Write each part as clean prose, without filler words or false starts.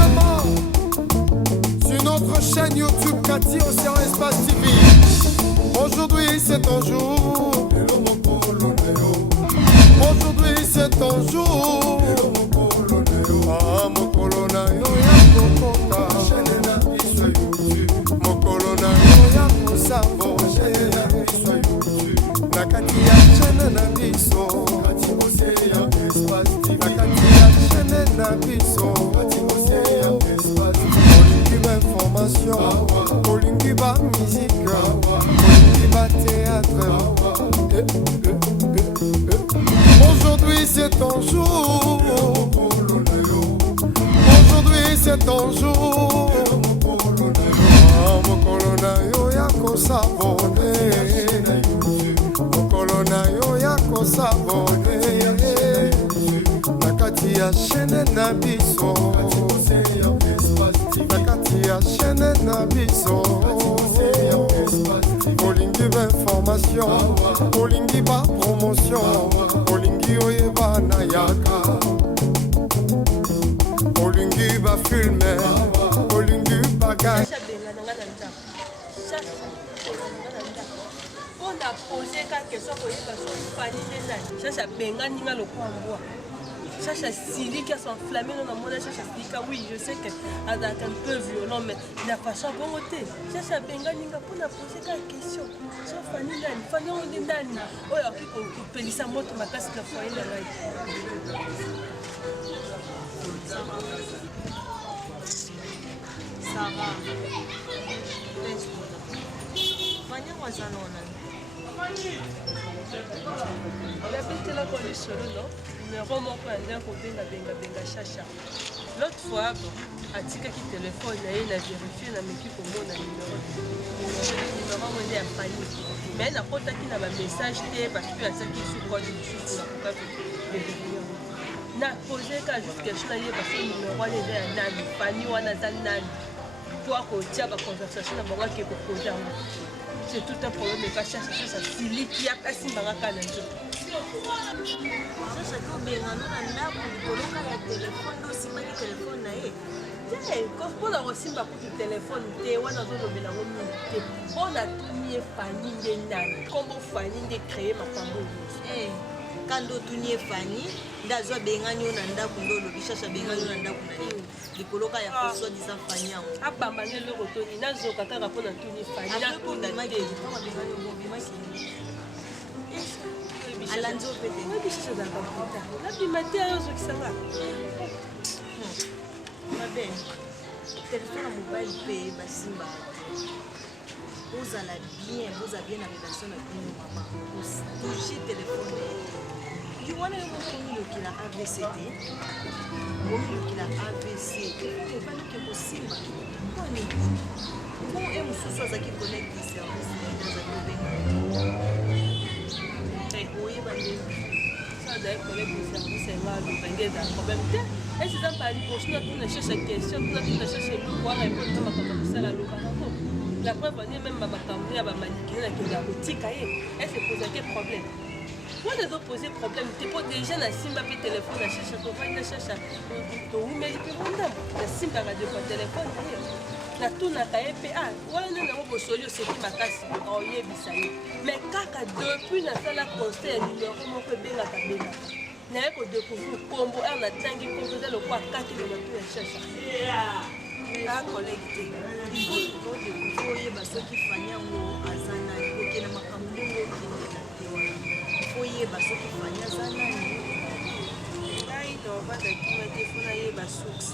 directement sur notre chaîne YouTube Cathy Océan Espace TV. Aujourd'hui c'est ton jour. Aujourd'hui c'est ton jour. Ah mokolo na yo ya kokota. Mokolo na yo ya kosabo. Na kati ya chaîne na biso. Na kati ya chaîne na biso. Olingi ba information, olingi ba musique, olingi ba théâtre. Aujourd'hui c'est ton jour. Aujourd'hui c'est ton jour. Ah, mokolo na yo ya kosabone. Mokolo na yo ya kosabone. Na kati ya chaîne na biso. Na kati ya chaîne na biso. Olingi ba information, olingi ba promotion, olingi oyeba na yaka, olingi ba filme, olingi ba gars. On a posé quelque chose pour les ça benga ninga le kwambwa. Chacha Sili qui a s'enflammé dans le monde, Chacha Silika, oui, je sais qu'elle est un peu violent, mais il a pas ça bon côté. Chacha Benga Ninga pour la poser la question. Sauf Fanny Nani, Fanny on dit Nani. Oh, il y a qui peut lui sa moto, ma casse de foyer de la Ça va. Fanny on s'en on a là pour les solo, non? Numéro mon point d'un côté, la benga chacha. L'autre fois, a tika qui téléphone, il a vérifié, il a mis pour moi le numéro. Numéro mon est à panique. Mais il n'a pas qui n'a pas message, parce que à ça qui se voit du tout pour la n'a posé qu'à juste quelque chose, parce que le numéro est à Nani, Fanny ou à Nani. Toi, quand tu as la conversation, il va qui est proposé. C'est tout un problème, mais pas chercher ça. Sili qui a passé Maraka dans le jeu. Ça, c'est tout bien. On a un téléphone, aussi mal téléphone. Quand on a reçu le téléphone, on a on a tout mis Fanny de comment Fanny de créer ma famille. Quand on a Fanny, d'ailleurs, Bengani on a un bichacha Bengani on a un les colocs à la fois disant Fanny. Ah, bah, le retour, il n'a pas rapport à tout Fanny. Alanzo peut-être. Oui, mais c'est ça dans la bimaté à eux qui s'en va. Ma belle, téléphone à mobile paye, Basimba. Vous allez bien, vous avez bien la relation avec nous, maman. Vous touchez le téléphone. Tu vois, il a AVCD. Il a AVC. Il pas nous qui possible. Bon, et nous sommes ceux qui connectent les services dans la oui, ça d'ailleurs collègue de service est là, le bengue d'un problème. Et c'est ça par rapport à nous chercher cette question, nous chercher le quoi répondre à ma ça la localité. La preuve on est même ma campagne à ma manipuler avec la boutique elle se pose quel problème. Moi les autres poser problème, tu peux déjà la simba pe téléphone à chercher ton frère de chercher to mais il peut rendre la simba radio par téléphone la tout na KPA ouais non non bosoli c'est qui ma casse oh yebisa mais kaka depuis na sala conseil numéro mon pe benga kabela na ko découvrir combo on a tangi composé le quoi kaki le tout ya chercher ah collecté il faut yeba ce qui fanya ngo azana ko kena makambo ngo kina faut yeba ce qui fanya azana ai do ba da kuma te funa yeba source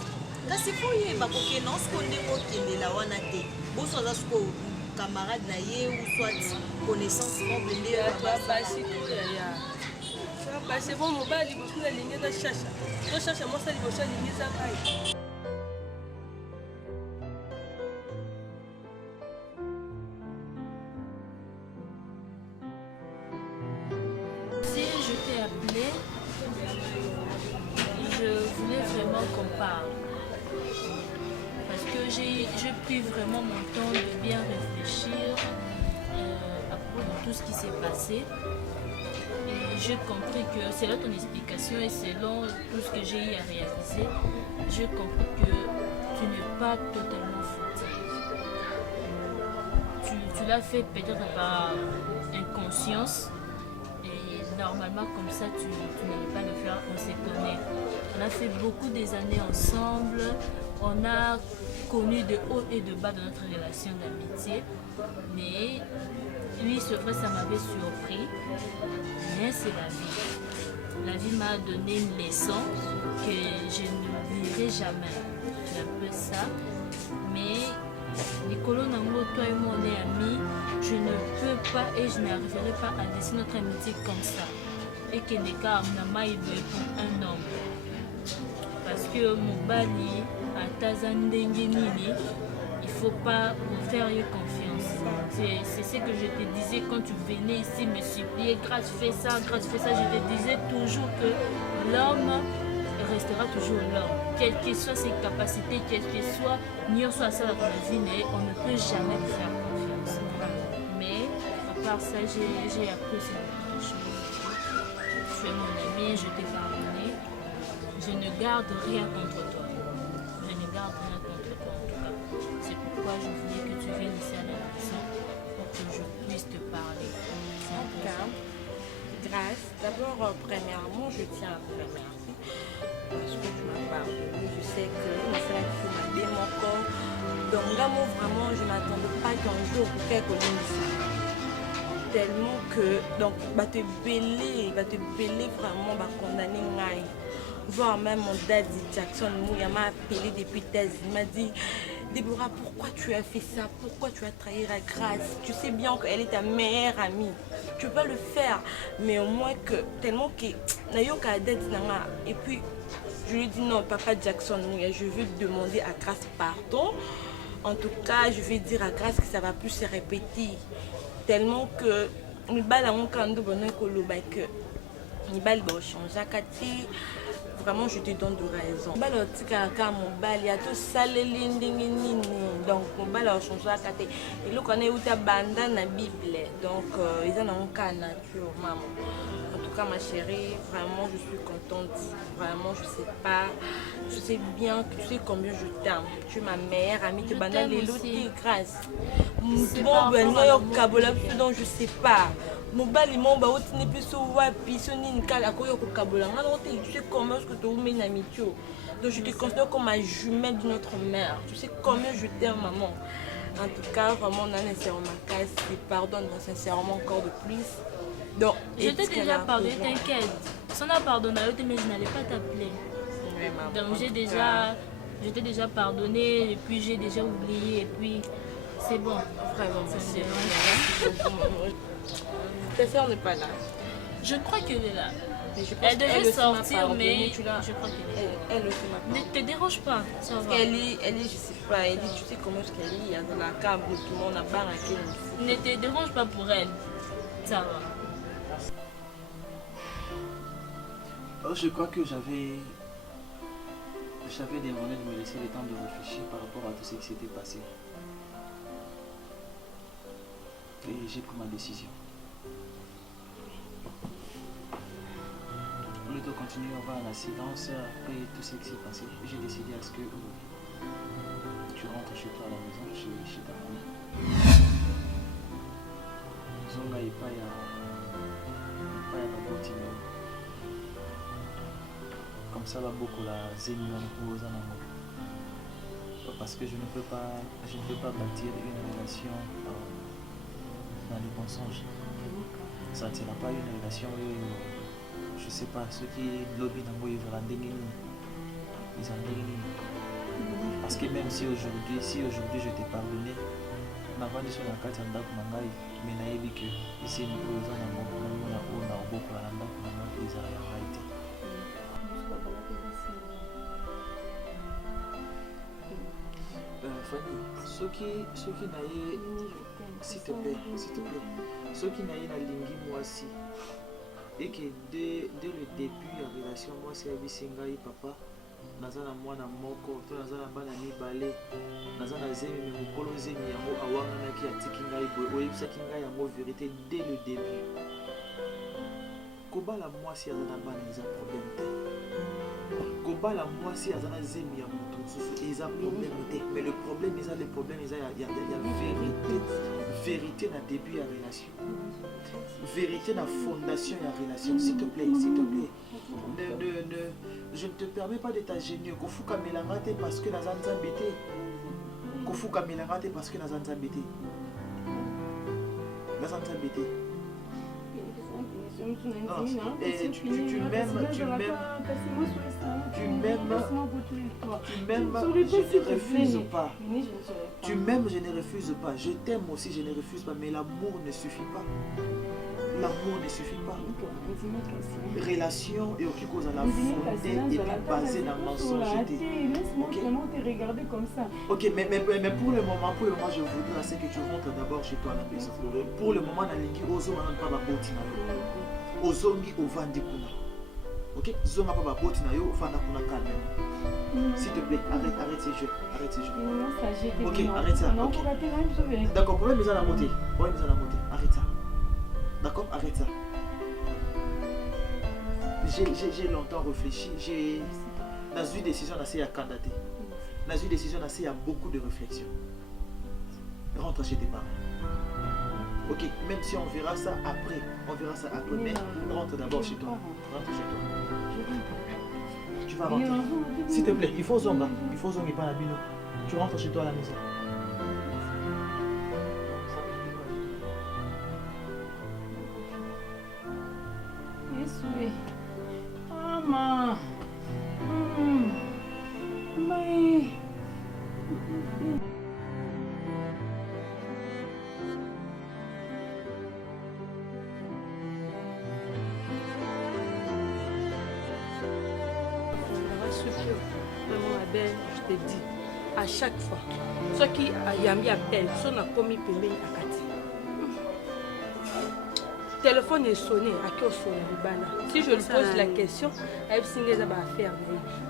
kasi fo yeba kokende osikonde kokendela wana te bosoza siko camarade na ye ou soit connaissance noble nde basi ya basi bon mobali bosu na ligne de chacha to chacha moi ça liboso ligne za ai je t'ai appelé, je voulais vraiment qu'on parle. Parce que j'ai pris vraiment mon temps de bien réfléchir à propos de tout ce qui s'est passé. Et j'ai compris que selon ton explication et selon tout ce que j'ai eu à réaliser, j'ai compris que tu n'es pas totalement fautive. Tu l'as fait peut-être par inconscience et normalement comme ça tu n'allais pas le faire, on se connaît. On a fait beaucoup des années ensemble, on a connu de haut et de bas dans notre relation d'amitié, mais oui, c'est vrai, ça m'avait surpris, mais c'est la vie. La vie m'a donné une leçon que je n'oublierai jamais. C'est un peu ça, mais Nicolo Nango, toi et moi on est amis, je ne peux pas et je n'arriverai pas à laisser notre amitié comme ça. Et que Neka Amnama il veut pour un homme. Parce que mon bali, à Tazandengenini, il ne faut pas vous faire confiance. C'est ce que je te disais quand tu venais ici me supplier, grâce fais ça, je te disais toujours que l'homme restera toujours l'homme. Quelles que soient ses capacités, quelles que soient, ni on soit ça dans la vie, mais on ne peut jamais lui faire confiance. Mais à part ça, j'ai appris beaucoup de choses. Tu es mon ami, je t'ai pardonné. Je ne garde rien contre toi. Je ne garde rien contre toi en tout cas. C'est pourquoi je voulais que tu viennes ici à la maison pour que je puisse te parler. Ok. Grâce. D'abord, premièrement, je tiens à te remercier parce que tu m'as pardonné. Je sais que tu m'as dit mon corps. Donc là, moi, vraiment, je n'attendais pas qu'un jour quelque chose tellement que donc va te bêler vraiment, va condamner Ngai. Voir même mon daddy Jackson, il m'a appelé depuis thèse, il m'a dit Déborah, pourquoi tu as fait ça? Pourquoi tu as trahi la grâce? Tu sais bien qu'elle est ta meilleure amie. Tu peux pas le faire, mais au moins que tellement que et puis je lui ai dit non, papa Jackson, je veux demander à Grâce pardon. En tout cas, je vais dire à Grâce que ça va plus se répéter. Tellement que nous allons changer. Vraiment, je te donne de raison. Donc, mon bal a changé à côté. Et là, on est où ta bande dans la Bible. Donc, ils ont un cas nature, maman. En tout cas, ma chérie, vraiment, je suis contente. Vraiment, je sais bien que tu sais combien je t'aime. Tu es ma meilleure amie. Tu es les lotis grâce. Bon, ben, non, je sais pas. Mobali momba otine piso wapi soni nkala koyo ko kabola ngana tu sais comment est-ce que tu mets une amitié. Donc je te considère comme ma jumelle de notre mère. Tu sais combien je t'aime maman. En tout cas vraiment on a nécessairement ma casse et pardonne sincèrement encore de plus. Donc je t'ai déjà pardonné, t'inquiète. Sans la pardonner, mais je n'allais pas t'appeler. Donc je t'ai déjà pardonné et puis j'ai déjà oublié et puis c'est bon. Vraiment c'est bon. Ta soeur n'est pas là. Je crois qu'elle est là. Elle devait sortir, mais je crois qu'elle est là. Elle aussi m'a pardonné. Ne te dérange pas, ça va. Elle est, je sais pas, elle dit, tu sais comment est-ce qu'elle est, il y a dans la cave, tout le monde a baraqué. Ne te dérange pas pour elle, ça va. Alors, je crois que j'avais demandé de me laisser le temps de réfléchir par rapport à tout ce qui s'était passé. Et j'ai pris ma décision. Au lieu de continuer à avoir l'incidence après tout ce qui s'est passé, j'ai décidé à ce que tu rentres chez toi à la maison, chez ta famille. Zonga et pas ya comme ça va beaucoup la zénime aux amours. Parce que je ne peux pas bâtir une relation dans les mensonges. Ça ne sera pas une relation, je ne sais pas, ceux qui lobby dans le ils en dégainent. Parce que même si aujourd'hui je t'ai pardonné, ma voix sur la carte en date mangai, mais naïbi que ici nous posons un moment où on a beaucoup à l'endroit pour nous les arrêter. Fanny, ceux qui n'aillent, s'il te plaît, ceux qui n'aillent la lingi moi aussi, et que dès le début la relation moi c'est avec Singai papa, nazana mwana moko, to nazana bana mibale, nazana zemi mukolo zemi yango awanga na ki atiki ngai boye, oyebisa ki ngai yango vérité dès le début. kobala mwasi aza na bana eza problème te kobala mwasi aza na zemi ya moto mosusu eza problème te mais le problème eza ya vérité na début ya relation vérité na fondation ya relation s'il te plaît je ne te permets pas de t'agénier kofukamelanga te parce que naza nzambe te kofukamelanga te parce que naza nzambe te naza nzambe te. Tu m'aimes, je ne refuse pas. Tu m'aimes, je ne refuse pas. Je t'aime aussi, je ne refuse pas. Mais l'amour ne suffit pas. L'amour ne suffit pas. Relation et au cause à la fondée et puis basée dans le mensonge. Ok, mais pour le moment, je voudrais c'est que tu rentres d'abord chez toi à la maison. Pour le moment, ozongi ovandi kuna. Ok, zonga pa baboti na yo fanda kuna calme. S'il te plaît, arrête ces jeux. Ok, arrête ça. Okay. D'accord, problème est à la montée. Arrête ça. D'accord, arrête ça. J'ai longtemps réfléchi. J'ai eu décision assez à candidater. J'ai eu décision assez à beaucoup de réflexion. Rentre chez tes parents. Ok, même si on verra ça après, mais rentre d'abord chez toi. Rentre chez toi. Tu vas rentrer. S'il te plaît, il faut zonga pas la bino. Tu rentres chez toi à la maison. Maman. Je te dis, à chaque fois, ceux qui Yambi appellent, sont commis pembeni à Kati. Téléphone est sonné, à qui on sonne Libana. Si je lui pose la question, elle signe ça va faire.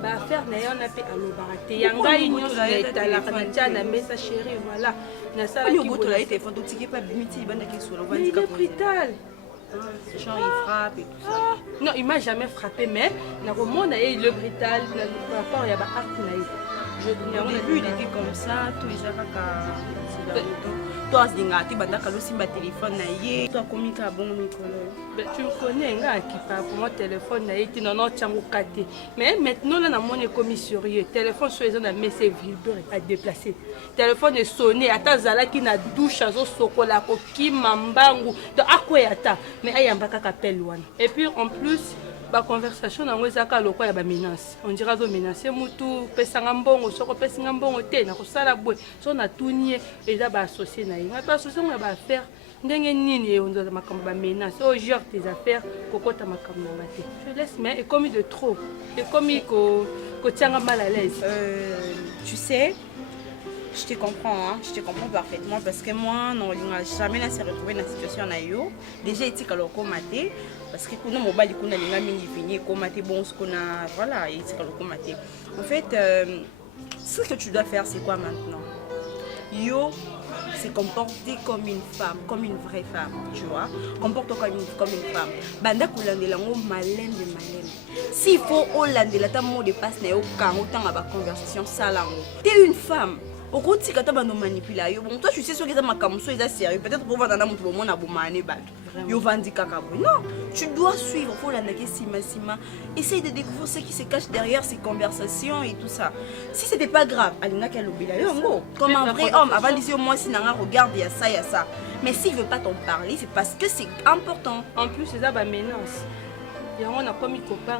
Bah faire n'a on a fait à l'obarate. Yanga union est à la Kanatiana, mais sa chérie voilà. Na ça qui vous la téléphone, tu sais pas bimiti bana qui sur le ventre. Il est brutal. Genre il frappe et tout ça. Non, il m'a jamais frappé, mais dans le monde le brutal, par rapport à art naïf. Au début, il était comme ça, tous les gens toi, tu as téléphone, tu me connais, pour mon téléphone, mais maintenant, là, mon commis sérieux. Téléphone, sur les mais c'est vibré à déplacer. Téléphone est sonné, à ta zala qui n'a douche, à sokola, qui m'ambangu, de akoyata, mais il y a un appel. Et puis, en plus, la conversation dans les cas loko ya ba menace on dira zo menacer mutu pesanga mbongo soko pesinga mbongo te na kosala bwe so na tunie eza ba associé na ye ba associé on ba faire ndenge nini on doit makambo ba menace au genre tes affaires kokota makambo na te je laisse mais et comme de trop et comme ko tianga mal à l'aise. Tu sais, je te comprends parfaitement parce que moi, non, jamais je me suis retrouvée dans la situation naïo. Déjà, il y a maté parce que quand on m'a dit qu'on a fini, qu'on a bon, ce qu'on a, voilà, il y a maté. En fait, ce que tu dois faire, c'est quoi maintenant? Yo, c'est comporter comme une femme, comme une vraie femme, tu vois. Comporte-toi comme une femme. Banda koulande lango malem de malem. S'il faut hollande la tamo de passe na yo quand autant à la conversation salango. T'es une femme. Au côté si tu manipuler yo bon toi tu sais ce que ça makambo so est sérieux peut-être pour voir dans mon na bomane bato yo vandi kakabo non tu dois suivre pour la nake sima essaye de découvrir ce qui se cache derrière ces conversations et tout ça si c'était pas grave alina kalobela yo ngo comme un vrai homme avant d'ici au moins si nanga regarde il y a ça mais s'il veut pas t'en parler c'est parce que c'est important en plus c'est ça ba menace.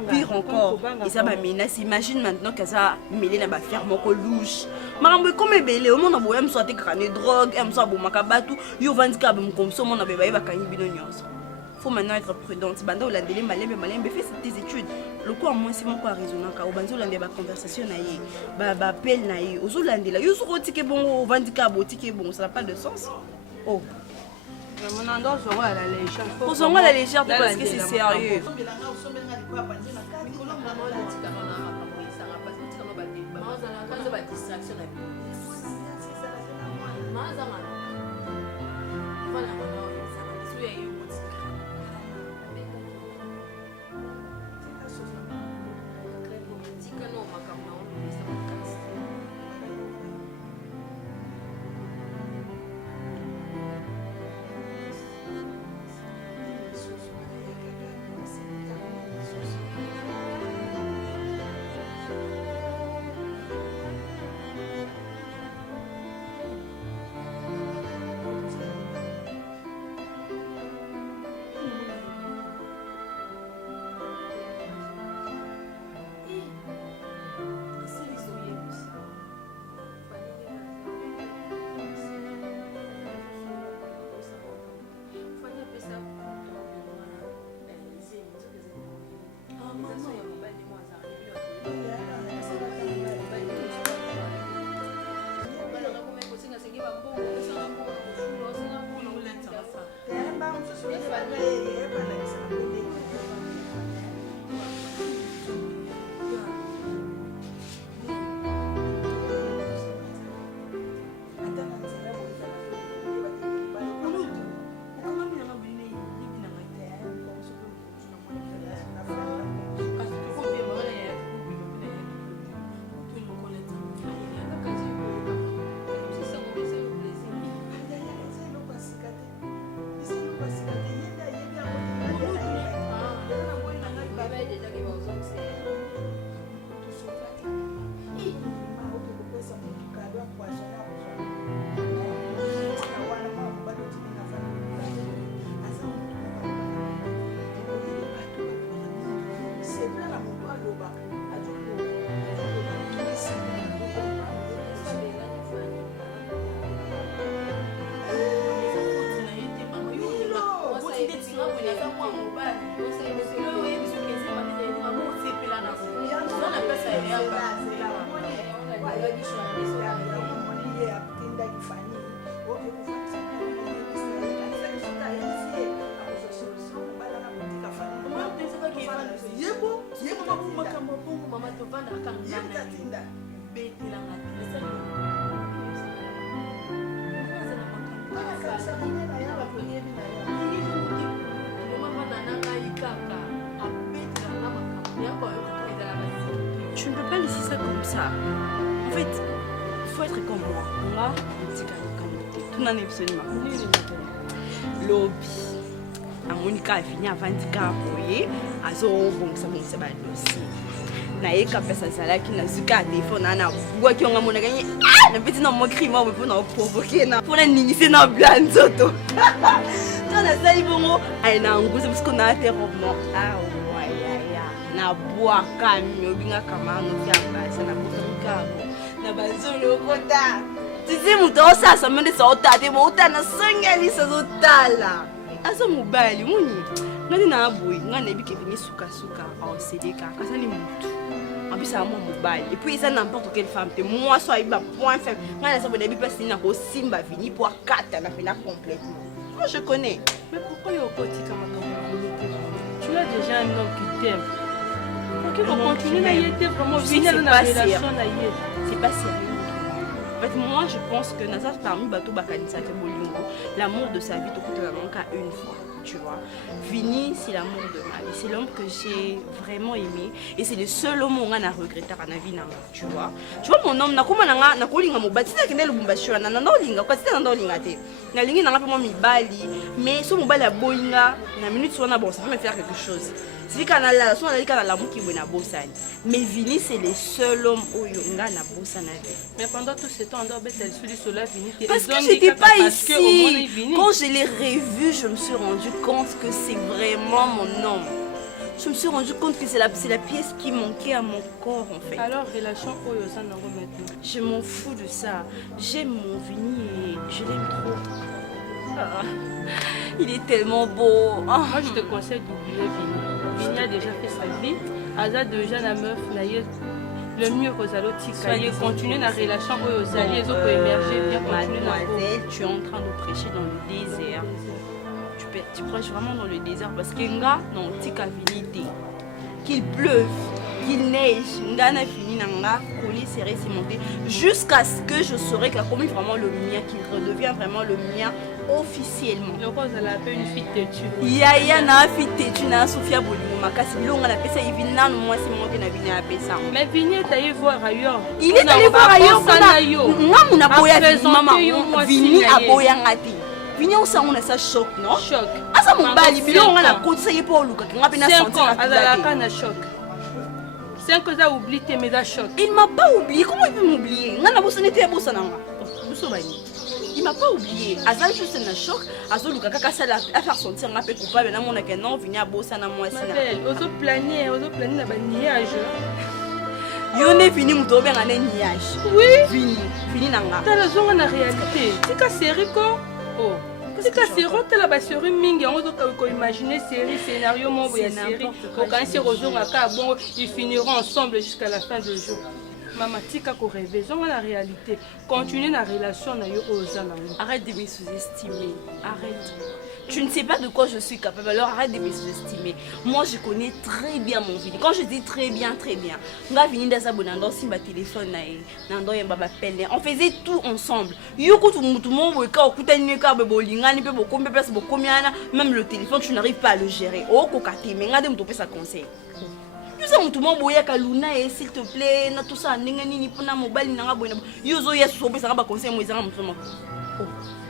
Pire encore, et ça m'a menacé. Imagine maintenant que ça mêlé dans ma ferme au louche. Maman, comme belé, au monde a beau me soit écrané drogue, me soit beau makabatu, yo vandika me comme ça, mon abé va kani binonyos. Faut maintenant être prudente. Banda ou la délai malin, fais tes études. Le coup, moi, c'est mon quoi raisonnant. Car au banzo, l'un des conversations naïe, bah, appel naïe, aux Hollandais là, yo sur le ticket bon, vandika, beau ticket bon, ça n'a pas de sens. Oh. Mon endroit, je vois à la légère. Pour son la légère parce que c'est sérieux. Tu ne peux pas laisser ça comme ça. En fait, il faut être comme moi. Moi, tout n'a absolument. Lobby. Amonika a fini avant de capoyer. Azo bon ça dossier. Na eka pesa salaki na zuka téléphone na bwa ki onga mona gagné na petit na mo crime mo pour na provoquer na pour na ningise na blanzoto. Quand na sali bongo ay na nguzo parce qu'on a terrement. Ah ouais na bwa kamyo binga kama no fiamba sana buka na bazolo kota. Tu sais muto ça mende sa otate mo utana sangeli sa zotala. Asa mobile muni. Ngani na boy ngane bike bingi suka au sedeka kasali mutu. En plus, c'est un mobile. Et puis, ça n'importe quelle femme. Moi, soit il va point faible. Moi, ça veut dire que c'est un simba fini pour 4 ans complètement. Moi, je connais. Mais pourquoi il y a un petit tu as déjà un homme qui t'aime. Pourquoi il va continuer à y être vraiment venu dans la relation? C'est pas sérieux. En fait, moi, je pense que Nazar parmi Bato Bakanisa Bolingo, l'amour de sa vie, tout le monde a une fois. Tu vois, Vini, c'est l'amour de ma vie, c'est l'homme que j'ai vraiment aimé et c'est le seul homme où on a regretté à la vie, tu vois. Tu vois, mon homme, n'a kolinga mo bati na kenelo bumbashura na linga kwa tita na linga te. Na lingi na ngapi mo mibali, mais so mobali ya bolinga na minute sona bon, ça peut me faire quelque chose. C'est quand la son la kana l'amour qui na bosani. Mais Vini, c'est le seul homme où on a na bosana. Mais pendant tout ce temps, on doit être sur la Vini. Parce que j'étais pas ici. Quand je l'ai revu, je me suis rendu compte que c'est vraiment mon homme. Je me suis rendu compte que c'est la pièce qui manquait à mon corps en fait. Alors, relation Oyosa Nango maintenant? Je m'en fous de ça. J'aime mon Vini et je l'aime trop. Ah, il est tellement beau. Ah. Moi, je te conseille d'oublier Vini. Vini a déjà fait sa vie. Aza déjà la meuf, le mieux que Zalo Tika. Continuer la relation Oyosa. Ils ont émerger, bien continuer. Mademoiselle, tu es en train de prêcher dans le désert. Tu prêches vraiment dans le désert parce que nga non tika vinité qu'il pleuve qu'il neige nga na fini nanga coller serré cimenté jusqu'à ce que je saurai qu'il a commis vraiment le mien qu'il redevient vraiment le mien officiellement. Le rose elle a appelé une fille têtue. Ya na fille têtue na Sophia Bolingo makasi longa na pesa Ivina moi c'est monté na Vini à pesa. Mais Vini est allé voir ailleurs. Il est allé voir ailleurs nga muna boya maman Vini a boya ngati. Vini on s'en a ça choc non? Choc. Asa mobali bilo on a côté ça y pour Luka nga pe na sentir la azalaka na choc. 5 ans oublié tes méga choc. Il m'a pas oublié, comment il peut m'oublier? Nga na bossa n'était bossa nanga. Bosso bani. Il m'a pas oublié. Azal juste un choc, azo Luka kaka ça la faire sentir nga pe coupable na mona que non Vini a bossa na moi sina. Ozo planer na ba niage. Yo ne Vini muto benga na niage. Oui. Vini nanga. Tala zonga na réalité. Tika série ko. Oh. C'est que c'est rote la série mingi on doit imaginer série scénario mon voyage série quand c'est rosé bon ils finiront ensemble jusqu'à la fin du jour. Maman tika ko rêver zonga la réalité continuer la relation na yo ozana. Arrête de me sous-estimer. Arrête. Tu ne sais pas de quoi je suis capable, alors arrête de me sous-estimer. Moi, je connais très bien mon Vini. Quand je dis très bien, on faisait tout ensemble. Même le téléphone, tu n'arrives pas à le gérer. S'il te plaît, tout ça,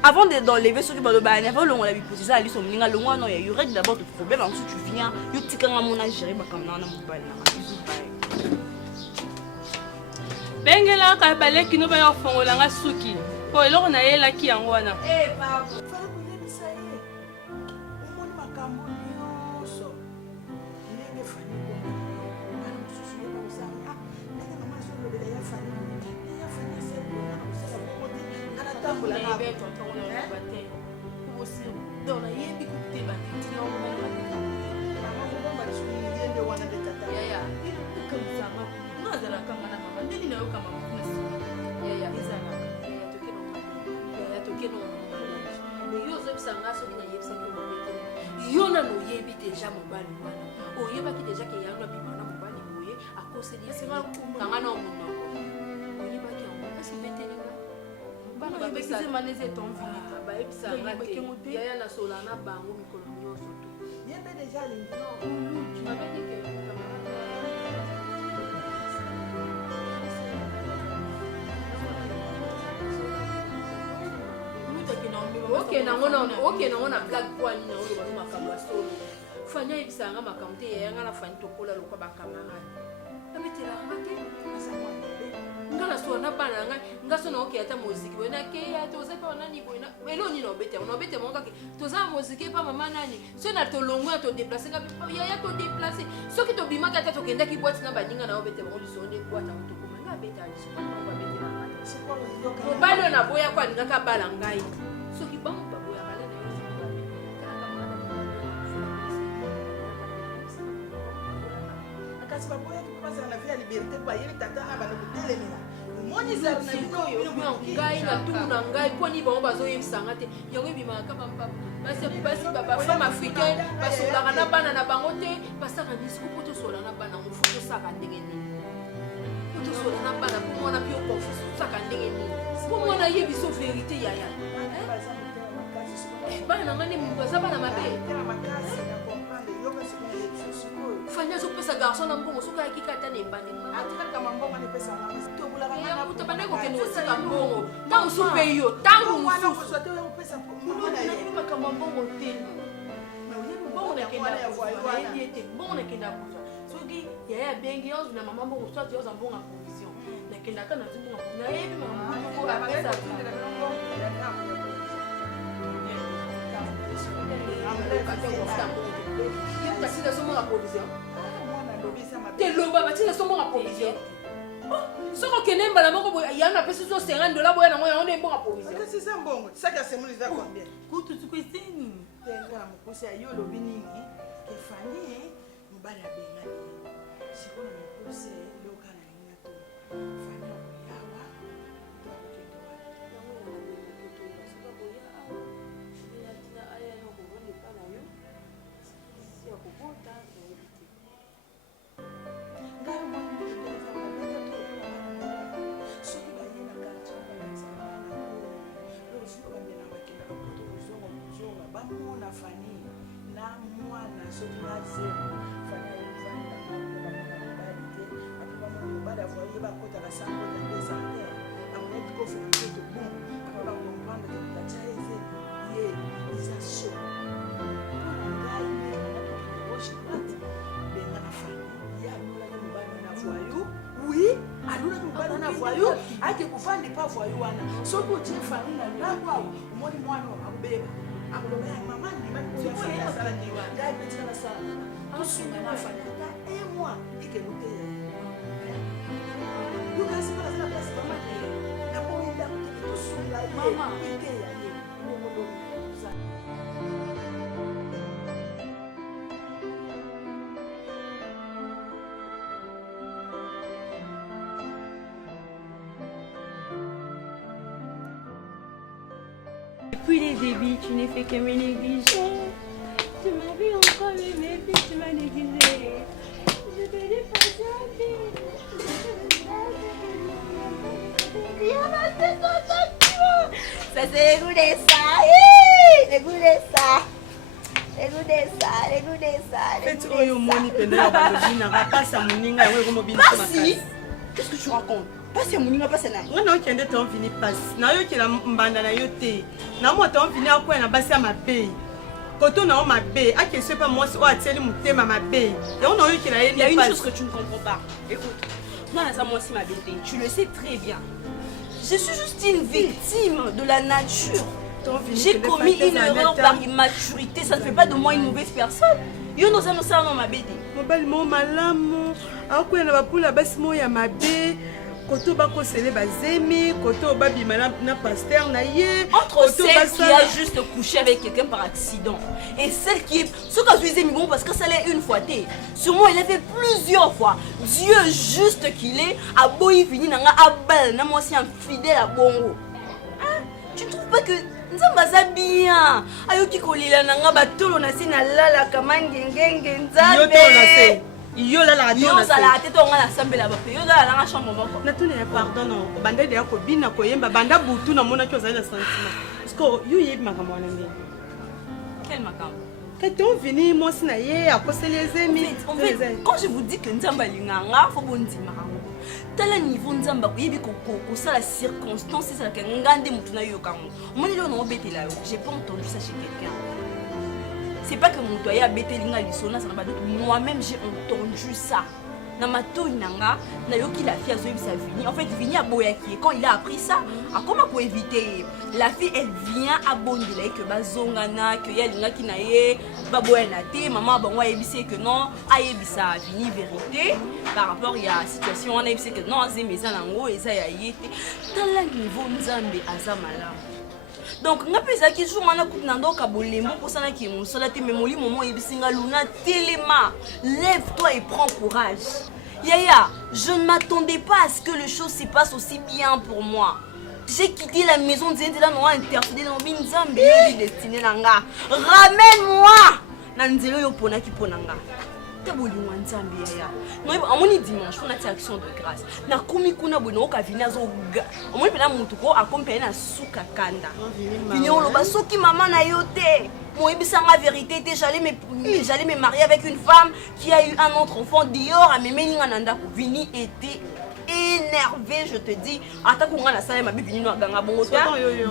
avant d'enlever ce qui va le bain, avant on l'avait posé ça à lui son linga le non il y aurait d'abord de problème ensuite tu viens yo tika nga mona gérer ba comme na mobile na bengela ka baleki no ba yo fongola nga suki po eloko na yela ki yango wana papa fala kuyebisa ye umoni makambo nyonso ndenge fani ko ana mususu ye ba usanga ndenge mama solobela ya fani se bona kusala bomodi ana tambola na beto dans la yébi coupé ba tino mama ko ba su yende wana de tata ya comme ça ma na zala kanga nayoka mama kuna ya ezana ya toke no yo zebisa nga soki nayebisa ki mobete yo nano oyebi deja mobali wana oyebaki deja ke yango abima na mobali boye akoseli kanga na omonoko oyebaki yango kasi betelinga bana babekizemaneze tonvita bayebisanga te yaya nasola na bango mikolo nyonso to yebe deja lingi mabedi ke okende yango na black kwani na oloba no makambo ya solo fani ayebisanga makambo te yayanga na fani tokola lokwa bakamarade abetelanga te nga na sola na bana na ngai nga so na okeye ata moziki boye nakeya toza epa banani boye elo nini obete yango na obete yango kake toza na moziki epa mama nani so na tolongo ya todeplace nga yaya todeplace soki tobimaki ata tokendaki bwati na baninga na obete bango liso nde bwata ngo tokoma nga abeta ya liso abetelanga te mobali oyo naboya ko alingaka abala ngai soki bango baboya bala na yo kasi baboyaki kopasaka na vie ya liberté bayebi tata na bana kotelemela omonisa na ngai na tumu na ngai mponi bango bazoyebisanga te yango ebimaka basi bafemme africaine basolaka na bana na bango te basaka discours po tosola na bana ngo fo tosaka ndenge nini po tosola na bana po mwana mpe okonfuse tosaka ndenge nini po mwana yebi so verité yaya bana na ngai nde baza bana mabe fani azopesa garçon na mbongo soki ayaki kata na ebande yakuta banda kokende kosika mbongo ntango mosusu mpe yo ntango mosusu makambo ya mbongo te mbongo nayebi ete mbongo nakenda kozwa soki yaya abengi ozwina mama mbongo soit oza mbongo ya provision nakendaka na ti mbongo nayebi makambo apesa tasina somona provision teloba batina somona provision soki okende mbala moko boye yango apesi so $50 boya nango yango nde mbonga provision siza mbongo saki asemoli eza combien kutu tukweseni tenga mokusi ayo olobi nini kefani mobali abengani sikoyo mokusi loka na nini to fani okoyawa bamona fani na mwana soki naze fani ayevanda mobali te ape bamona mobali avoye bakotaka sankota desante amonaki kofela mpeto bon ape bakomprendre ke katia eze ye eza so mpona ngai nekanatukende gauche droite benga na fani ye alulaki mobali wana voyu oui alulaki mobali wana voyu ake kofandi pa voyu wana soki otie fani na lango awo omoni mwana akobeba akoloba ya mama ndimaiasala ndiwa ngai betika nasala tosunga na fani ata emwa ikeluke yokasikolazala place mama te nakoyinda tosunga ye ikeya ye momoloza Depuis les débuts, tu n'es fait que me négliger. Tu m'as vu encore aimer, puis tu m'as négligé. Je te dis pas ça, c'est le goût de ça. Le goût de ça. Le goût de ça. Le goût de ça. Faites oyo moni pendant la bobina, passe à moninga et oyo mobile sur ma case. Qu'est-ce que tu racontes? Passe à moninga, passe à nani. Nga na okende to vini passe. Na yo kila mbanda na yo te. Na mo to vini akwa na basi ya mabe. Koto na o mabe, ake se pas moi o ateli mutema mabe. Ya on yo kila Il y a une chose que tu ne comprends pas. Écoute, moi ça moi aussi ma bébé, tu le sais très bien. Je suis juste une victime de la nature. J'ai commis une erreur par immaturité, ça ne fait pas de moi une mauvaise personne. Yo no ça ma bébé. Mobali mo malamu. Akwa na bapula basi mo ya mabe. koto bakosele bazemi, koto babima na pasteur na ye. Entre celle qui a juste couché avec quelqu'un par accident et celle qui est... Ce que je disais, bon, parce que ça l'est une fois. Sûrement, il a fait plusieurs fois. Dieu juste qu'il est, a beau y finir, n'a pas n'a moi aussi un fidèle à Bongo. Hein? Tu ne trouves pas que Nzamba ça bien? Ayoki kolila nanga batolo na sina lala kamangengenge nzambe. Yo to na se. Yo la la yo za la tete on la sambela ba pe. Yo za la chambre moko. Na tuni pardon non. Banda de ko bina ko yemba banda butu na mona ko za na sentiment. Parce que yo yeb makamwa na ngi. Quel makam? Quand on vient, moi aussi, à cause les amis. En fait, quand je vous dis que Nzamba linganga, faut bon dire marango. Tel niveau Nzamba, il y a ça la circonstance, c'est ça que ngande mutuna yo kango. Moi là on bête là, j'ai pas entendu ça chez quelqu'un. C'est pas que mon toya a bête linga lisona, ça n'a pas d'autre. Moi-même j'ai entendu ça. Namato inanga, na yoki la fille a zoé sa Vini. En fait, Vini a boyaki. Quand il a appris ça, à comment pour éviter? La fille, elle vient à Bondela que bazongana, que y'a linga qui na ye, baboyana te, maman banwa ebissé que non, a ebissa Vini vérité. Par rapport à la situation, on a ebissé que non, c'est mes anango et ça y a yété. Dans le niveau Nzambe azamala. Donc, on a pu dire que on a pour ça qui luna téléma. Lève-toi et prends courage. Yaya, je ne m'attendais pas à ce que les choses se passent aussi bien pour moi. J'ai quitté la maison de Zéndela Noa intercédé dans Binzambe destiné nanga. Ramène-moi. Nanzelo yopona ki ponanga. Tabolinga Nzambe yaya. Non, amoni dimanche on a cette action de grâce. Na komi kuna bono ka vina zo ga. Amoni pena mutu ko accompagner na suka kanda. Vini on loba soki maman na yote. Moi bisanga vérité j'allais me marier avec une femme qui a eu un autre enfant dehors à memeninga nanda ko Vini était énervé, je te dis. Attends qu'on a la salle, ma Vini no ganga bongo.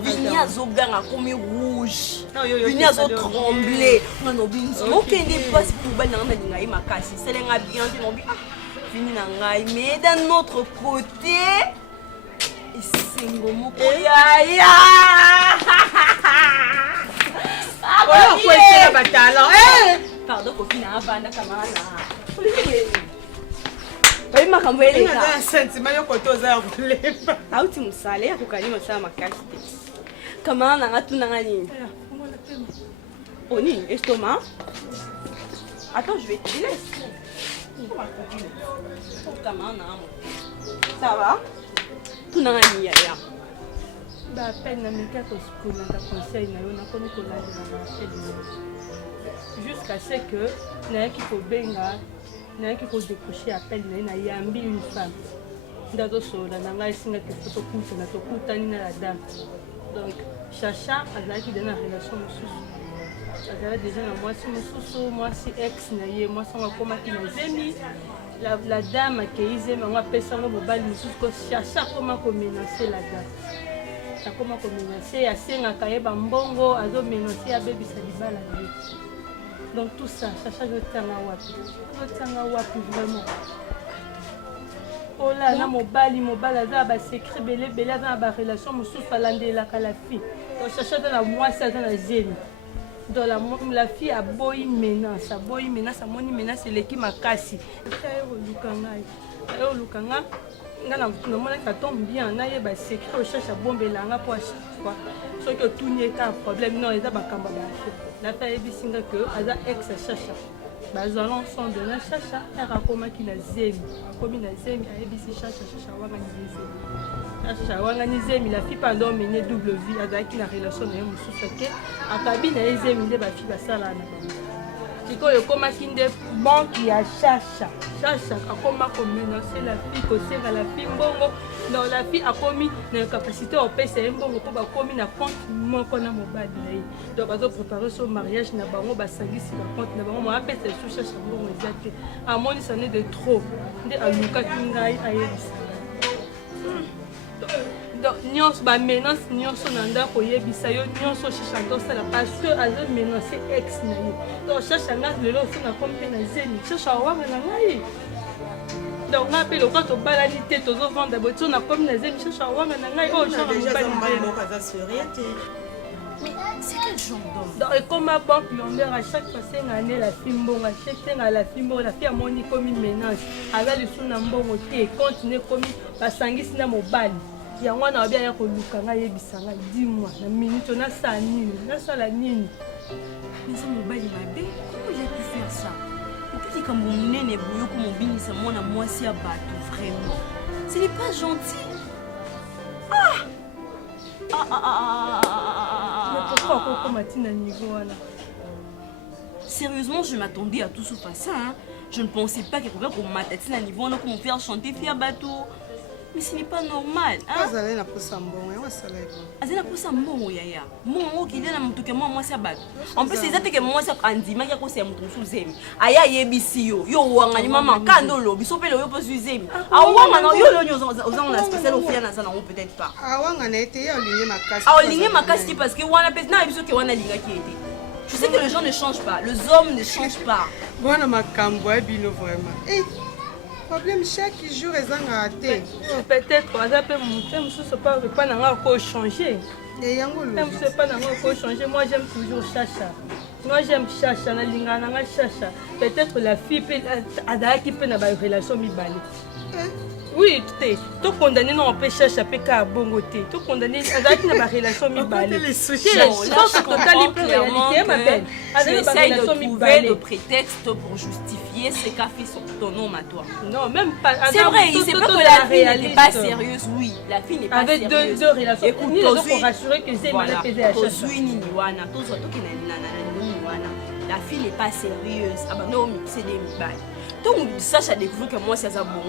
Vini a zo ganga comme rouge. Vini a zo tremblé. Non Vini, aucun des pas pour ben na nga ima kasi. C'est lenga bien non bi. Vini na ngai, mais d'un autre côté, c'est ngomo ko ya. Oh, quoi c'est la bataille? Pardon, copine, avanda kamana. Oui, ma camouille est là. Sentiment yo koto za kulemba. Auti musale ya kukalima sana makasi. Kama na ngatu na ngani. Oni, estomac. Attends, je vais te laisser. Kama na amo. Ça va? Tu na ngani ya. Bah, peine na mika ko skula na conseil na yo na kono ko la na appel. Jusqu'à ce que na ki ko benga na qui faut décrocher appel na yambi une femme ndazo sola na ngai singa ke photo kuta na to kutani na la dame. Donc Chacha azalaki dans une relation mususu azala déjà na mwasi mususu mwasi ex na ye mwasi ngo komaki na zemi la dame akeize mangwa pesa ngo mobali mususu ko Chacha koma ko menacer la dame akoma ko menacer asenga kayeba mbongo azo menacer abebisa libala na ye. Donc tout ça, Chacha je tiens à wapi vraiment. Oh là, na mobali aza ba secret belé aza ba relation mususu alandela ka la fille. Donc Chacha dans la mwasi aza na zeli. Donc la fille a boy menace, moni menace leki makasi. Ayo lukanga ngana nomona ka tombe bien na ye ba secret o cherche bombela nga pour à chaque fois. Ce que tout n'est qu'un problème non, eza ba kamba ba. La fille bisinga que aza ex Chacha. Bazalon son de la Chacha era koma ki na zemi. Komi na zemi a ebisi Chacha wanga ni zemi. Chacha wanga ni zemi la fille pendant mener double vie aza ki na relation na mususu ke akabi na zemi de ba fille basala na ba. Tiko yo koma ki nde banque ya Chacha. Chacha akoma ko menacer la fille ko sera la fille mbongo. Non, la fille a commis la capacité au PC mbongo pour ba commis na compte moko na mobali na ye. Donc bazo préparer son mariage na bango ba sangisi ba compte na bango mo apesa sous Chacha mbongo ezate. Amoni ça n'est de trop. Nde aluka kingai ayebisa. Donc nyonso ba menace nyonso na ndako yebisa yo nyonso Chacha tosala parce que azo menacer ex na ye. Donc Chacha ngas lelo so na compte na zeni. Chacha wanga na ngai. Donc on appelle au quand on balanité tous aux ventes d'abord on a comme les amis cherchent à voir maintenant oh genre déjà Mais c'est quel genre d'homme? Donc, et comme ma banque plombière, à chaque fois, c'est une année, la fille mbongo, à chaque fois, la fille mbongo, la fille a moni comme une ménage. Avec le son mbongo, et continue comme la sanguine, c'est mon bal. Il y a un an, bien, il y a un lucanga, yebisanga, dis-moi, la minute, on a ça, nini, on a ça, la nini. Mais ça, mon bal, il m'a bé. Comment j'ai pu faire ça? Et puis, quand mon nez n'est bouillot, comme mon bini, ça m'en a moitié à battre, vraiment. Ce n'est pas gentil. Mais pourquoi on commence à niveau là? Sérieusement, je m'attendais à tout sauf à ça. Hein. Je ne pensais pas qu'il y avait qu'on m'attendait à niveau, on a comment faire chanter Fia Bateau. Mais ce n'est pas normal. Hein? Vous allez la pousser en bon, et on s'en lève. Vous allez la pousser en bon, yaya. Mon qui est là, tout que moi, c'est Bateau. En plus, c'est ça que moi, c'est Andy, mais il y a quoi, c'est mon sous zemi. Aya yebisi yo, yo wangani maman, kandolo, bisopelo yo posu zemi. Ah wanga no yo on a spécial au fiana ça non peut-être pas. Ah wanga na été aligné ma casse. Ah aligné ma casse parce que wana peut na biso que wana linga qui était. Je sais que les gens ne changent pas, les hommes ne changent pas. Voilà ma cambo bino vraiment. Eh problème chaque jour ils ont raté. Peut-être on a peu mon thème ce pas n'a encore changé. Et yango le. Thème c'est pas n'a encore changé. Moi j'aime toujours Chacha. Moi j'aime Chacha na linga na Chacha. Peut-être la fille peut ada qui peut na ba relation mi balé. Oui, tu condamné non peut Chacha peut ka bongo té. Tu condamné ada qui na ba relation mi balé. Je comprends clairement que tu essayes de trouver le prétexte pour justifier ce qu'a fait ton homme à toi. Non, même pas. C'est vrai, il sait pas que la fille n'est pas sérieuse. Oui, la fille n'est pas sérieuse. Avec deux relations. Écoute, pour rassurer que c'est mal pesé à Chacha. La fille n'est pas sérieuse. Ah bah non, c'est des mibailles. Donc Sacha a découvert que moi c'est ça bon.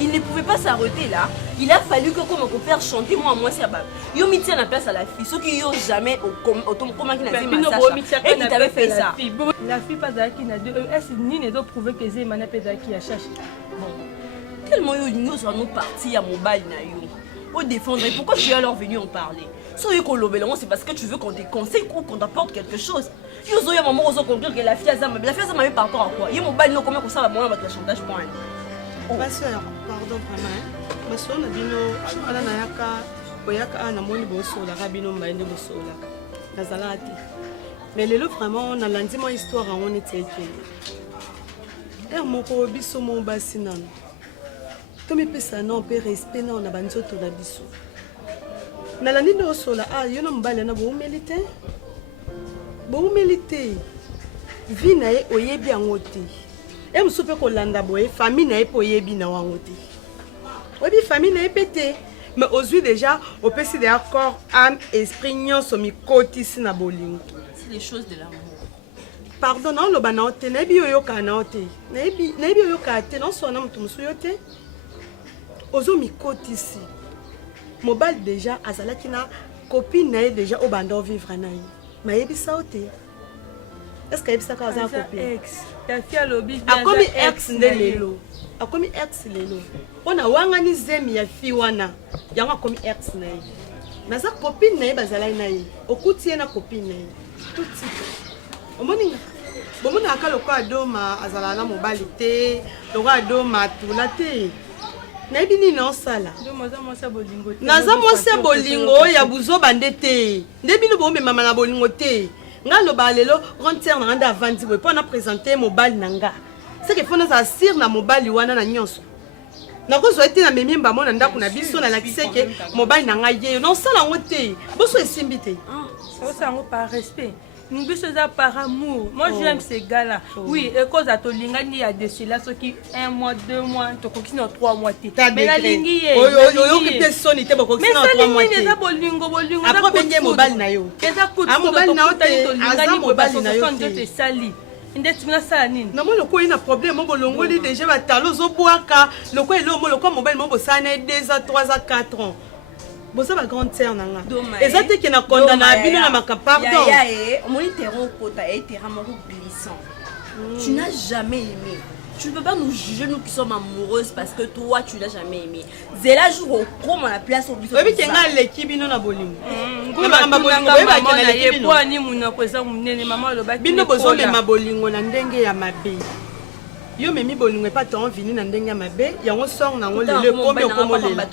Il ne pouvait pas s'arrêter là. Il a fallu que comme on peut faire chanter moi c'est bab. Yo mis la place à la fille. Ceux qui n'ont jamais au comment qui n'a Sacha et qui t'avait fait ça. La fille pas qui n'a deux. Est-ce ni ne doit prouver que c'est mana peda qui a cherché. Bon. Tellement yo nous sommes partis à mobile na yo. Pour défendre. Pourquoi tu es alors venu en parler? C'est parce que tu veux qu'on te conseille ou qu'on t'apporte quelque chose. Yo ya maman ozo conclure que la fille a m'a par rapport à quoi? Yo mobile no comment ça va moi avec le chantage point. Ma soeur, pardon vraiment. Ma soeur na bino ala na yaka oyaka na moni boso la rabino mbaende boso la. Nazalati. Mais lelo vraiment na landi mo histoire on était er moko biso mo basi nan. Comme pesa non pe respect na banzoto na biso. Na landi no sola yo no mbale na bo milité. Bon milité vie na ye oyebi yango te e musupe ko landa boye famille na ye po yebi na wango te oyebi famille na ye pété mais aujourd'hui déjà au pesi de accord âme esprit nyonso mikotisi na bolingo c'est les choses de l'amour pardon non loba na te na bi oyoka na te na bi oyoka te non so na mutu musu yo te ozo mikotisi mobile déjà azalaki na copine na ye déjà au bando vivre na ye mais il ça est-ce qu'il y a ça quand ça copie a comme ex lelo a comme ex lelo on a wangani zemi ya fi wana yanga comme ex na mais ça copine na bazala na ye okuti na copine na tout type omoni bomona akalo ko adoma azala na mobali te lo adoma tula te na bini na sala naza mwase bolingo ya buzo bande te ndebino bombe mama na bolingo te ngalo balelo rentière na nganda avandi boy pour na présenter mobile nanga c'est que fona za sir na mobile wana na nyonso na ko zo ete na memimba mona ndako na biso na lakise ke mobile nanga ye non sala ngote boso esimbi te ça ngo par respect. Nous sommes par amour. Moi, j'aime ces gars-là. Oui, et cause à Tolingani, il y a des ceux-là, ceux qui 1 mois, 2 mois, tu continues en 3 mois. Mais la ligne est. Mais ça, ligne est à Bolingo. Après, il y a mobile na yo. Et ça coûte. Mobile na yo, Tolingani, mobile na yo. C'est sali. Na mo loko ina problème mo bolongo li déjà ba talo zo boaka loko elo mo loko mobile mo bosana 2 à 3 à 4 ans. Bosa ba grande sœur nanga. Ezate ki na condamna bino na maka pardon. Ya ya, mon terrain kota et terrain moko glissant. Tu n'as jamais aimé. Tu ne peux pas nous juger nous qui sommes amoureuses parce que toi tu n'as jamais aimé. Zela jour au chrome à la place au biso. Oui, kenga l'équipe bino na bolingo. Ngoma bolingo ba kenga l'équipe bino. Ni muna kweza munene mama lo ba. Bino bozo le mabolingo na ndenge ya mabe. yo memi bolingo epa to vini na ndenge mabe yango song nango lele kombe okomolela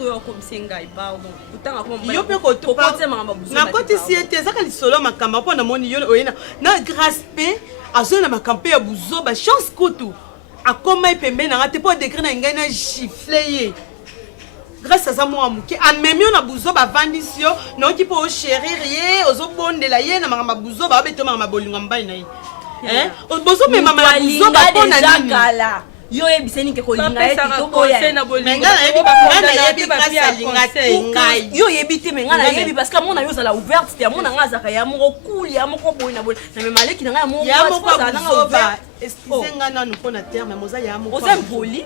yo pe kotupa nakotisi ete ezaka lisolo makambo mpo namoni yo oyena na grâce mpe azoi na makambo ya buzoba chance kutu akoma pembeni nanga te mpo décret na ngai na gifle ye grâce aza mwa moke amemi yo na buzoba avandisi yo naoki mpo oshérir ye ozobondela ye na makambo ya buzoba abete makambo ya bolingo mobali na ye bozomemama na buzoba mpo na nini yo yebiseni ke kolinga ete toboya nayebi grâce alinga te ngai yo yebi te me nga nayebi parce que mona yo ozala ouverte te amona nga azaka ya moko kuli ya moko boye na boye na me maleki na nga ya moko buzoba excuse nga nanu mpo na terme moza ya moko oza mpoli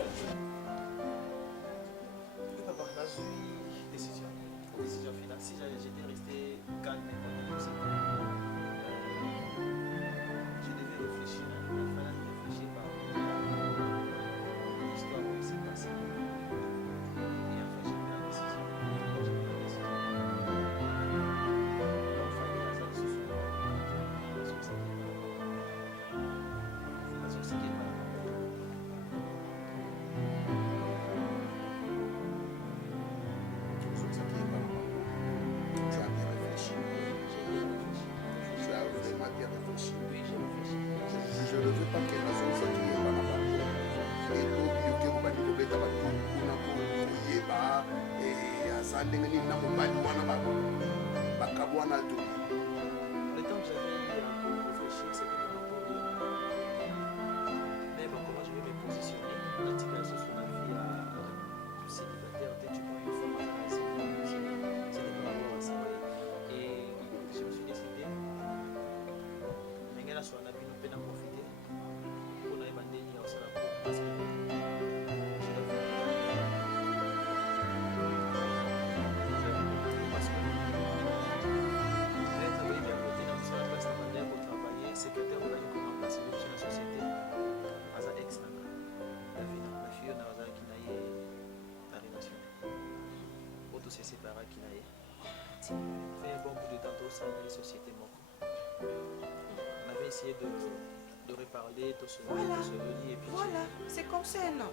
de reparler, tout se Voilà. relire et puis Voilà, c'est comme ça, non?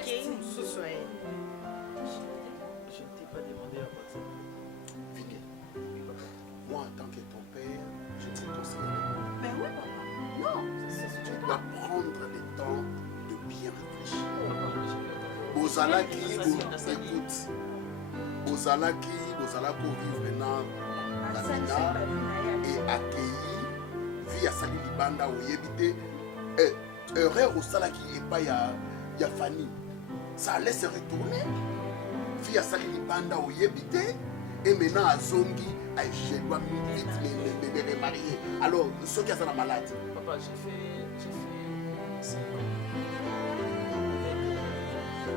je ne t'ai pas demandé à part ça. Vicky, moi en tant que ton père, je te conseille. Ben oui, papa. Non, Tu dois prendre le temps de bien réfléchir. Bozalaki, écoute, Bozalaki, vivre maintenant et accueillir vie à Sali Libanda ou Yébité. Erreur au Salaki et pas ya Fanny. Ça allait se retourner. Vie à Sali Libanda ou Yébité. Et maintenant à Zongi, je dois vite me marier. Alors, ceux qui sont malade. Papa, j'ai fait 5 ans.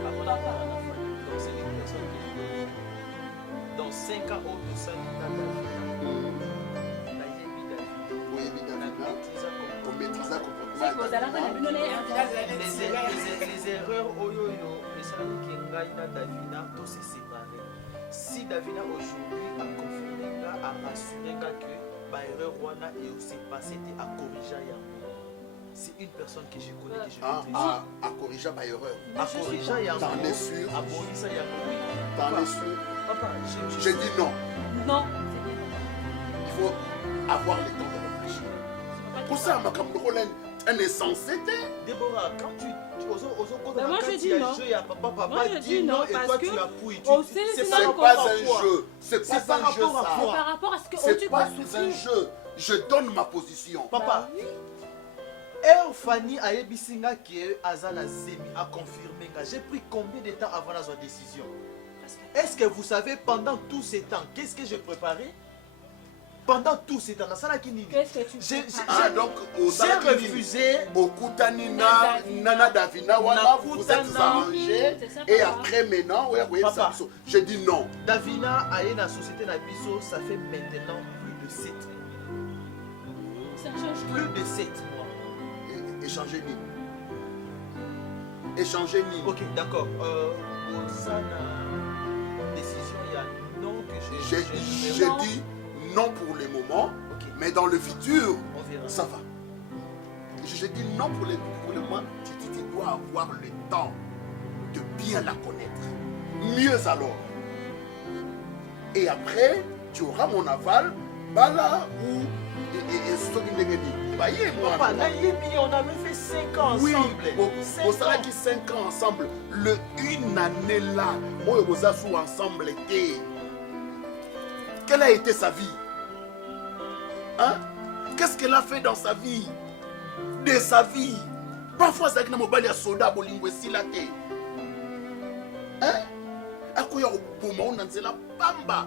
Avant la part à la fin. Donc c'est les personnes que je connais. Dans 5 ans, au sein les erreurs Davina, tout s'est séparé. Si Davina aujourd'hui a confirmé, a rassuré que ma erreur et aussi passé à corriger. C'est une personne que je connais, que je maîtrise. À corriger ma erreur. À corriger, t'en es sûr? À corriger, T'en es sûr? Papa, je dis non. Non. Il faut avoir le temps de réfléchir. Pour ça, ma camarade, elle est censée. Déborah, quand tu moi je dis non. Moi je dis non parce toi, que tu appuies. C'est pas un jeu. C'est pas un jeu ça. C'est par rapport à ce que c'est pas un jeu. Je donne ma position. Papa, Fanny a ebisinga que Azala Zemi a confirmé. J'ai pris combien de temps avant la décision? Est-ce que vous savez pendant tous ces temps, qu'est-ce que j'ai préparé? Pendant tous ces temps, qu'est-ce que tu donc j'ai refusé. Beaucoup Nana Davina, voilà, vous vous êtes arrangés. Et après maintenant, Papa, je dis non. Davina a une société Nabiso, ça fait maintenant plus de 7 ans. Ça change plus de 7 mois. Échanger ni. Échanger ni. Ok, d'accord. Pour ça, la décision, il y a non que j'ai dit non pour le moment, mais dans le futur, ça va. Je dis non pour le moment, tu dois avoir le temps de bien la connaître. Mieux alors. Et après, tu auras mon aval, bala ou Papa, on avait fait 5 ans oui, ensemble. au salaire qui 5 ans ensemble, le une année là, où vous avez ensemble été. Quelle a été sa vie? Hein? Qu'est-ce qu'elle a fait dans sa vie? De sa vie. Parfois, c'est que nous avons soda bolingo si la té. Hein? À quoi il y a un la bamba?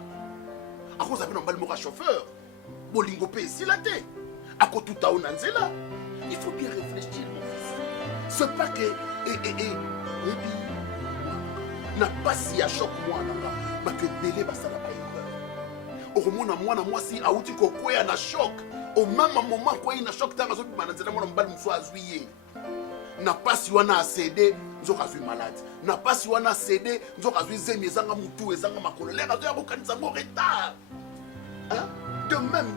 À quoi vous avez un chauffeur? Bolingo pe si la té. À quoi tout a nanzela? Il faut bien réfléchir, mon fils. C'est pas que. N'a pas si à choc moi là-bas, mais que délai va ça la erreur. Au moment où moi si a outil quoi na choc. Au même moment quoi il na choc tant que ça peut nanzela moi n'embal m'soit azuié. N'a pas si on a cédé, nous avons malade. N'a pas si on a cédé, nous avons zémi zanga mutu zanga makolo. Les raisons à bokanisa mon retard. Hein? De même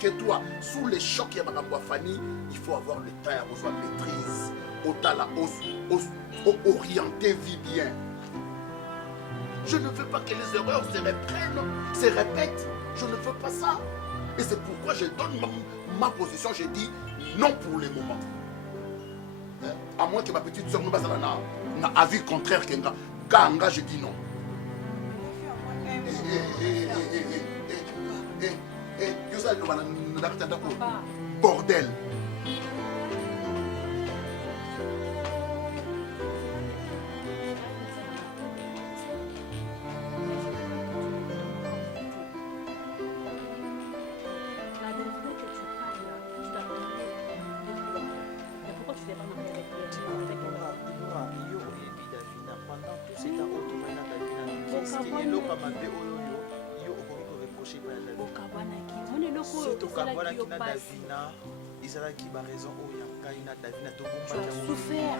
que toi, sous les chocs qui a Fanny, il faut avoir le temps, avoir maîtrise, orienter vie bien. Je ne veux pas que les erreurs se reprennent, se répètent. Je ne veux pas ça. Et c'est pourquoi je donne ma position. Je dis non pour le moment. Hein? À moins que ma petite soeur n'a avis contraire Kanga, je dis non. Bordel. Qui va raison au Yankaina Davina tu as souffert.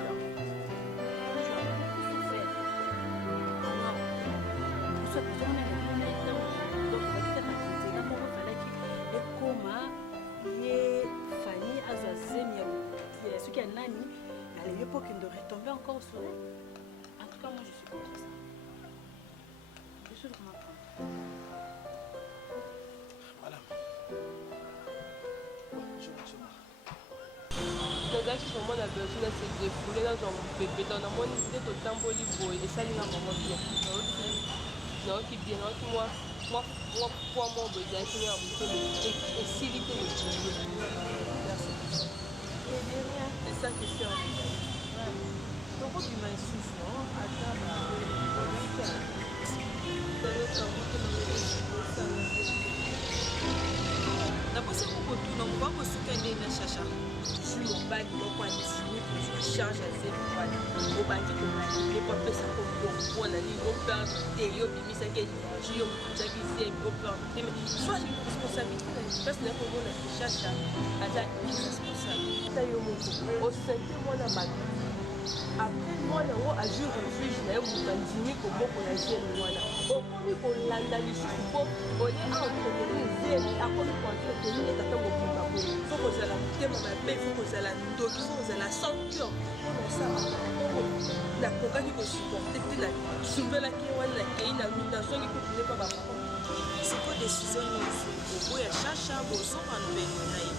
À l'époque, il devrait tomber encore sur elle. En tout cas, moi, je suis contre ça. Je suis vraiment contre. Madame. nazalaki komona besoin na se défoule nazwa bebe donc namoni nde totamboli boye esalinga mama bien naoki bien naoki mwa poa moko boye ezalaki nga motema esili te mokili c'est ça question tokobima lisusu ata naposi kokotuna moba kosuka nde na shasha si mobali moko adesine kozwa charge ya ze mobali obandi komalile po apesa ko mpona nini operde te yo obimisaki énergie yo motutiaki zemi operde te mais soit responsabilité na espèce na komona shasha aza irresponsable ta yo moko osente mwana bato après mwana yango azwi refuge na ye moto andimi koboko ya zemi wana okomi kolanda lisusu mpo olie aentretenir zemi akomi koentretenir etata mobuka boye fo kozala motema mabe fo kozala ndoki fo kozala santeur mpona osala oyo nakokaki kosupporte te nasumvelaki ye wana nakei na minda songi kokune pa bapapa siko desizio nyonso oboya shasha bozoka mbenge na ye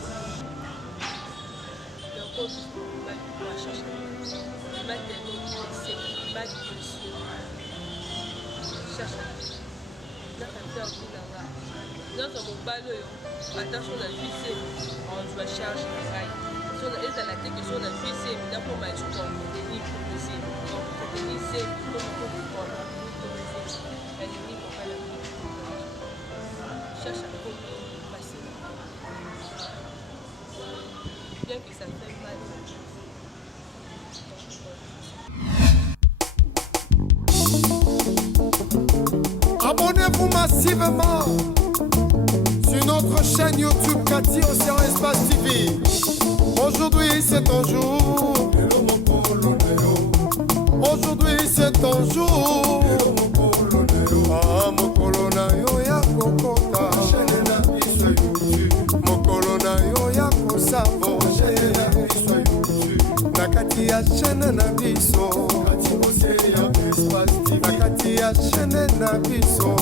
nyonso mobali oyo ata so nazwi se ozwa charge na ngai ezala te ke so nazwi se mina mpo maisuku entretenir promise entretenir se komokokopona alingi mobali cherche à copier facilement bien que ça fait mal. Abonnez-vous massivement sur notre chaîne YouTube Cathy Océan Espace TV. Aujourd'hui c'est ton jour. Aujourd'hui c'est ton jour. Ah mokolo na yo ya kokota. Mokolo na yo ya kosabo. Nakati ya ya chaîne na biso na kati ya chaîne na biso